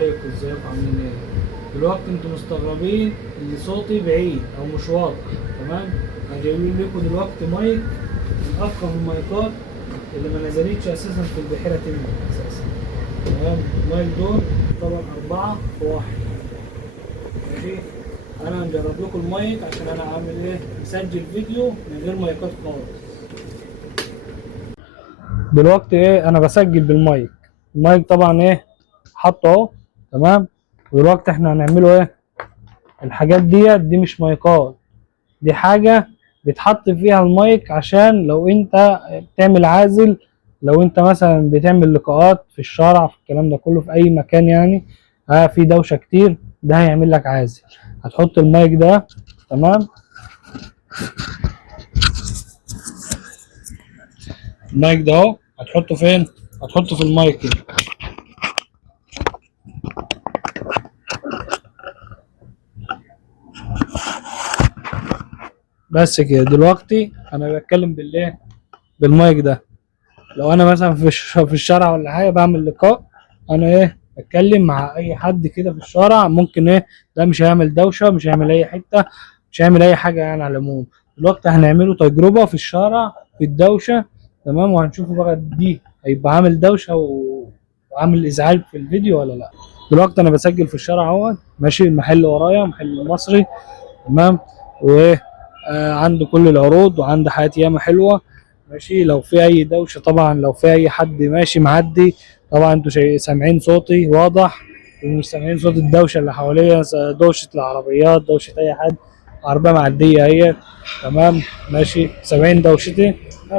عليكم، ازيكم عاملين ايه؟ دلوقتي انتوا مستغربين ان صوتي بعيد او مش واضح، تمام؟ انا جايبين لكم دلوقتي مايك من افخم المايكات اللي ما نزلتش اساسا في البحيره تمنى اساسا، تمام؟ المايك دول طبعا 4 في 1، ماشي؟ انا هنجرب لكم المايك عشان انا عامل ايه؟ مسجل فيديو من غير مايكات خالص. دلوقتي ايه انا بسجل بالمايك، المايك طبعا ايه حاطه اهو، تمام. ودلوقتي احنا هنعمله ايه؟ الحاجات دي مش مايكات، دي حاجه بيتحط فيها المايك عشان لو انت بتعمل عازل، لو انت مثلا بتعمل لقاءات في الشارع، في الكلام ده كله، في اي مكان يعني في دوشه كتير، ده هيعمل لك عازل. هتحط المايك ده، تمام. المايك ده اهو هتحطه فين؟ هتحطه في المايك كده، بس كده. دلوقتي انا بتكلم بالايه؟ بالمايك ده. لو انا مثلا في الشارع ولا حاجه بعمل لقاء، انا ايه بتكلم مع اي حد كده في الشارع، ممكن ايه ده مش هيعمل دوشه، مش هيعمل اي حته، مش هيعمل اي حاجه يعني على العموم. دلوقتي هنعمله تجربه في الشارع في الدوشه، تمام. وهنشوفه بقى دي هيبقى عامل دوشه وعامل ازعاج في الفيديو ولا لا. دلوقتي انا بسجل في الشارع اهو، ماشي. المحل ورايا محل مصري، تمام. وايه عنده كل العروض وعنده حاجات ياما حلوه، ماشي. لو في اي دوشه طبعا، لو في اي حد ماشي معدي، طبعا انتوا سامعين صوتي واضح، ومش سامعين صوت الدوشه اللي حواليا، دوشه العربيات، دوشه اي حد، عربيه معديه هي، تمام، ماشي. سامعين دوشتي.